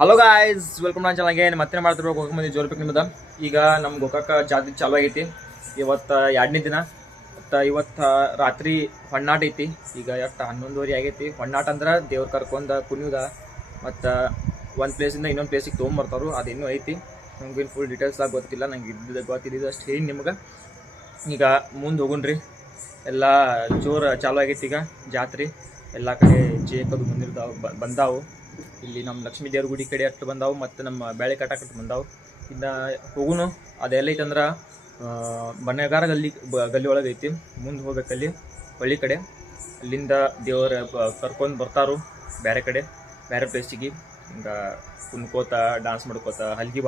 Hello guys, welcome ನನ್ನ ಚಾನಲ್ಗೆ. ಮತ್ತೆ ಮಾಡ್ತಿರ್ಬೇಕು ಗೋಕಾಕ್ ಮಂದಿ ಜೋರ್ಬೇಕು ನಿಮ್ಮದ. ಈಗ ನಮ್ಮ ಗೋಕಾಕ ಜಾತ್ರೆ ಚಾಲು ಆಗೈತಿ. ಇವತ್ತು 2ನೇ ದಿನ. ಇವತ್ತು ರಾತ್ರಿ ಹೊಣ್ಣಾಟ ಐತಿ. ಈಗ ಎಷ್ಟು 11:30 ಆಗೈತಿ. ಹೊಣ್ಣಾಟ ಅಂದ್ರೆ ದೇವ್ರ ಕರ್ಕೊಂಡ ಕುಣಿಯುದ ಮತ್ತು ಒಂದು ಪ್ಲೇಸಿಂದ ಇನ್ನೊಂದು ಪ್ಲೇಸಿಗೆ ತೊಗೊಂಬರ್ತಾರು. ಅದೇನೂ ಐತಿ, ನಮ್ಗೇನು ಫುಲ್ ಡೀಟೇಲ್ಸ್ ಗೊತ್ತಿಲ್ಲ. ನಂಗೆ ಗೊತ್ತಿದ್ದು ಅಷ್ಟು ಹೇಳಿ ನಿಮ್ಗೆ. ಈಗ ಮುಂದೆ ಹೋಗುಣ್ರಿ. ಎಲ್ಲ ಜೋರು ಚಾಲು ಆಗೈತಿ. ಈಗ ಜಾತ್ರೆ ಎಲ್ಲ ಕಡೆ ಜೇಕದು ಬಂದಾವು. ಇಲ್ಲಿ ನಮ್ಮ ಲಕ್ಷ್ಮೀ ದೇವ್ರ ಗುಡಿ ಕಡೆ ಅಷ್ಟು ಬಂದಾವು ಮತ್ತು ನಮ್ಮ ಬೇಳೆ ಕಟ್ಟಾಕಟ್ಟು ಬಂದಾವು. ಇನ್ನು ಹೋಗುನು ಅದೆಲ್ಲ ಐತಂದ್ರೆ ಬಣ್ಣಗಾರ ಗಲ್ಲಿ ಒಳಗೆ ಐತಿ. ಮುಂದೆ ಹೋಗ್ಬೇಕಲ್ಲಿ ಹಳ್ಳಿ ಕಡೆ. ಅಲ್ಲಿಂದ ದೇವರ ಕರ್ಕೊಂಡು ಬರ್ತಾರು ಬೇರೆ ಕಡೆ, ಬೇರೆ ಪ್ಲೇಸಿಗೆ. ಹಿಂಗೆ ಕುಣ್ಕೋತ ಡ್ಯಾನ್ಸ್ ಮಾಡ್ಕೋತ ಹಲ್ಗಿ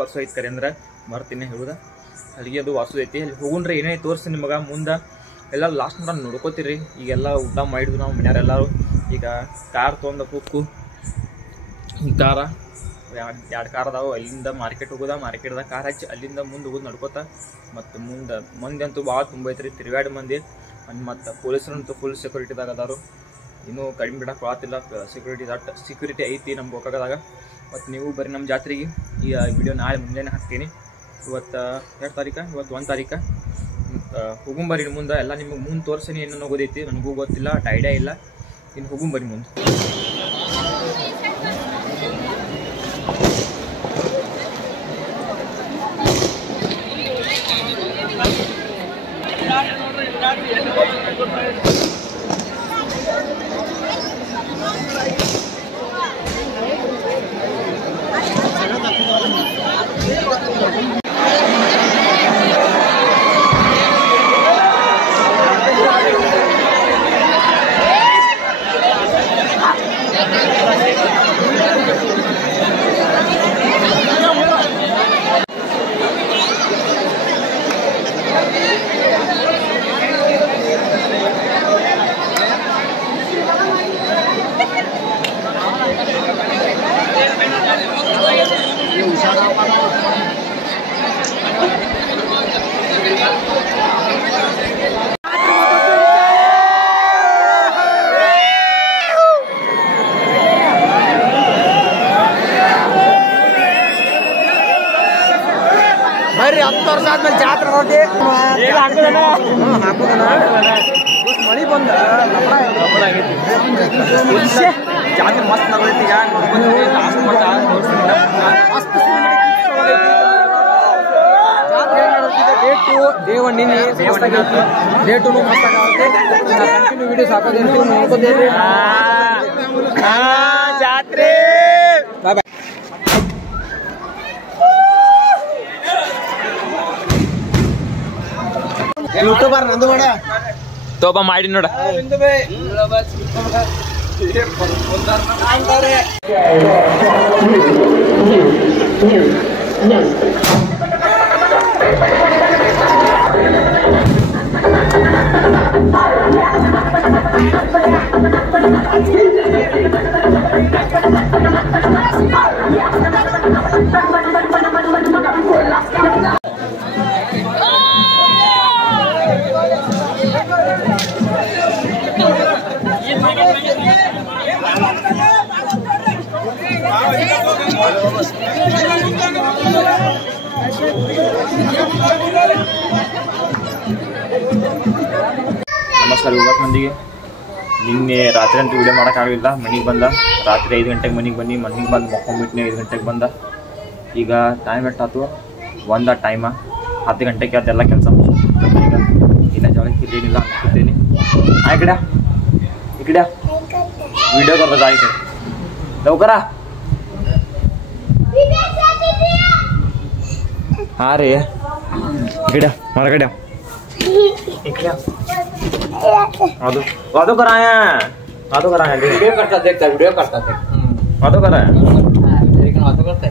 ಬಾರ್ಸೋ ಐತೆ ಕರೆ ಅಂದ್ರೆ ಬರ್ತೀನಿ ಹೇಳುದ. ಹಲ್ಗಿ ಅದು ಬಾರ್ಸೋದು ಐತಿ. ಅಲ್ಲಿ ಹೋಗುಣ್ರಿ, ಏನೇ ತೋರಿಸಿ ನಿಮಗೆ. ಮುಂದೆ ಎಲ್ಲ ಲಾಸ್ಟ್ ಮಟ್ಟ ನೋಡ್ಕೋತೀರಿ. ಈಗೆಲ್ಲ ಊಟ ಮಾಡಿದ್ವಿ ನಾವು ಮನೆಯವರೆಲ್ಲರೂ. ಈಗ ಕಾರ್ ತೊಗೊಂಡು ಕುಕ್ಕು ಈ ಕಾರ 2 ಕಾರ್ ಅದಾವೆ. ಅಲ್ಲಿಂದ ಮಾರ್ಕೆಟ್ ಹೋಗೋದ, ಮಾರ್ಕೆಟ್ದಾಗ ಕಾರ್ ಹಚ್ಚಿ ಅಲ್ಲಿಂದ ಮುಂದೆ ಹೋಗೋದು ನಡ್ಕೋತ. ಮತ್ತು ಮುಂದೆ ಮಂದಿ ಅಂತೂ ಭಾಳ ತುಂಬ ಐತ್ರಿ, ತಿರುಗಾಡಿ ಮಂದಿ. ಮತ್ತು ಪೊಲೀಸರಂತೂ ಫುಲ್ ಸೆಕ್ಯೂರಿಟಿದಾಗ ಅದಾರು. ಇನ್ನೂ ಕಡಿಮೆ ಬಿಡಕ್ಕೆ ಕೊಡತ್ತಿಲ್ಲ, ಸೆಕ್ಯೂರಿಟಿ ಐತಿ ನಮ್ಮ ಗೋಕಾಕದಾಗ. ಮತ್ತು ನೀವು ಬರೀ ನಮ್ಮ ಜಾತ್ರೆಗೆ. ಈ ವಿಡಿಯೋ ನಾಳೆ ಮುಂಜಾನೆ ಹಾಕ್ತೀನಿ. ಇವತ್ತು 2 ತಾರೀಕು, ಇವತ್ತು 1 ತಾರೀಕು. ಮತ್ತು ಹೋಗುಂಬರಿ ಮುಂದೆ ಎಲ್ಲ ನಿಮಗೆ ಮುಂದೆ ತೋರಿಸ್ತೀನಿ. ಏನೋ ಹೋಗೋದೈತಿ ನನಗೂ ಗೊತ್ತಿಲ್ಲ, ಅಷ್ಟು ಐಡಿಯಾ ಇಲ್ಲ. ಇನ್ನು ಹೋಗುಂಬರಿ ಮುಂದೆ. ಬರ್ರಿ 10 ವರ್ಷ ಆದ್ಮೇಲೆ ಜಾತ್ರೆ ನೋಡಿ ಹಾಕೋದನ. ಮಳಿ ಬಂದ ಜಾತ್ರೆ ಮಸ್ತ್ ನಗೈತಿ. ಈಗ ಡೇಟು ಮಸ್ತಾಗುತ್ತೆ. ಕಂಟಿನ್ಯೂ ವಿಡಿಯೋಸ್ ಹಾಕೋದಿರ್ತೀವಿ, ನೋಡ್ಕೋತೀವಿ. ಜಾತ್ರೆ ಯೂಟ್ಯೂಬರ್ ನಂದು ಮಾಡ ತೋಪ ಮಾಡಿ ನೋಡ. ನಮಸ್ಕಾರ ಯುವಕ ಮಂದಿಗೆ. ನಿನ್ನೆ ರಾತ್ರಿ ಅಂತೂ ವಿಡಿಯೋ ಮಾಡೋಕ್ಕಾಗಲಿಲ್ಲ. ಮನೆಗೆ ಬಂದ ರಾತ್ರಿ 5 ಗಂಟೆಗೆ ಮನೆಗೆ ಬಂದು ಮಕ್ಕೊಂಡ್ಬಿಟ್ನೆ. 5 ಗಂಟೆಗೆ ಬಂದ. ಈಗ ಟೈಮ್ ಎಷ್ಟಾಯ್ತು? 1 ಟೈಮ. 10 ಗಂಟೆಗೆ ಅದೆಲ್ಲ ಕೆಲಸ ಈಗ ಇನ್ನು ಜಳಕ್ಕೆ ಇಲ್ಲೇನಿಲ್ಲ ಅನ್ಕೊತೀನಿ. ಈ ಕಡೆ ವಿಡಿಯೋ ಬರ್ತದೆ. ಆಯ್ತು ಲೌಕರ. ಹಾಂ ರೀ, ಗಿಡ ಹೊರಗಡೆ ಅದು ಅದು ಕರಾಯ वीडियो करता देखता वीडियो करता थे ಅದು ಕರ ಅದು करता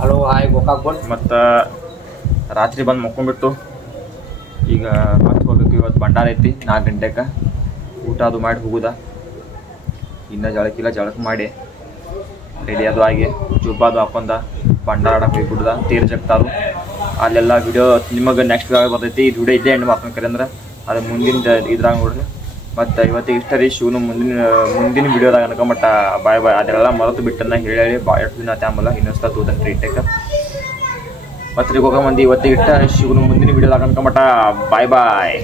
ಹಲೋ ಹಾಯ್ ಗೋಕಾಕ್ ಬಂದು ಮತ್ತು ರಾತ್ರಿ ಬಂದು ಮಕ್ಕೊಂಡ್ಬಿಟ್ಟು ಈಗ ಮತ್ತೆ ಹೋಗ್ಬೇಕು. ಇವತ್ತು ಭಂಡಾರ ಐತಿ 4 ಗಂಟೆಗೆ. ಊಟ ಅದು ಮಾಡಿ ಹೋಗುದ. ಇನ್ನು ಜಳಕ ಮಾಡಿ ರೆಡಿ ಅದು ಆಗಿ ಜುಬ್ಬಾದು ಹಾಕೊಂಡ ಭಂಡಾರ ಆಡಕ್ಕೆ ಹೋಗ್ಬಿಡ್ದ. ತೇರು ಜಗ್ತಾರು ಅಲ್ಲೆಲ್ಲ ವಿಡಿಯೋ ನಿಮಗೆ ನೆಕ್ಸ್ಟ್ ಬರ್ತೈತಿ. ಇದು ವಿಡಿಯೋ ಇಲ್ಲೇ ಎಂಡ್ ಮಾಡ್ಕೊಂಡು ಕರೆ ಅಂದ್ರೆ ಅದು ಮುಂದಿನ ಇದ್ರಾಗ ನೋಡ್ರಿ. ಮತ್ತು ಇವತ್ತಿಗೆ ಇಷ್ಟ ರೀ. ಶಿವನು ಮುಂದಿನ ವಿಡಿಯೋದಾಗ ಅನ್ಕೊಂಬಟ್ಟ ಬಾಯ್ ಅದೆಲ್ಲ ಮರೆತು ಬಿಟ್ಟನ್ನ ಹೇಳಿ ಭಾಳ ಎಷ್ಟು ದಿನ ಆಮೇಲೆ ಇನ್ನೊಂದ್ಸಲ ತೋದನ್ ರೀ ಇಟ್ಟಕ್ಕೆ. ಮತ್ತು ಹೋಗೋ ಮಂದಿ ಇವತ್ತಿಗೆ ಇಷ್ಟ ಶಿವನು ಮುಂದಿನ ವಿಡಿಯೋದಾಗ ಅನ್ಕೊಂಬಟ್ಟ ಬಾಯ್.